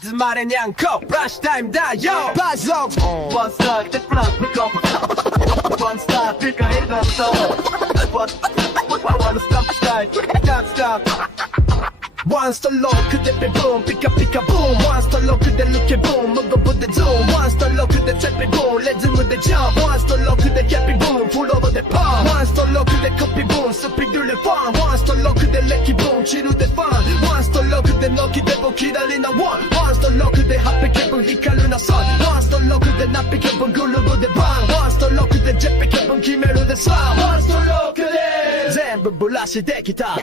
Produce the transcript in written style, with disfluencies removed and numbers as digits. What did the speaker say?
集まれにゃんこブラッシュタイムだよバズオンワンスターでブラックコンワンスターピカヘドンソーワンスターしたいダンスターワンストロークでピブーンピカピカブーンワンストロークでルケブーン無言部でゾーンワンストロークでチェピブーンレズムでジャンプワンストロークでキャピブーンフローでパンワンストロークでコピブーンスピドゥレファンワンストロークでレキブーンチルでファンワンストロークでノキでボキダリなワンワンストロークでハッピー気分光るなサンワンストロークでナッピ気分グルーブでバンワンストロークでジェッピ気分決めるでサンワンストロークで全部ブラシできた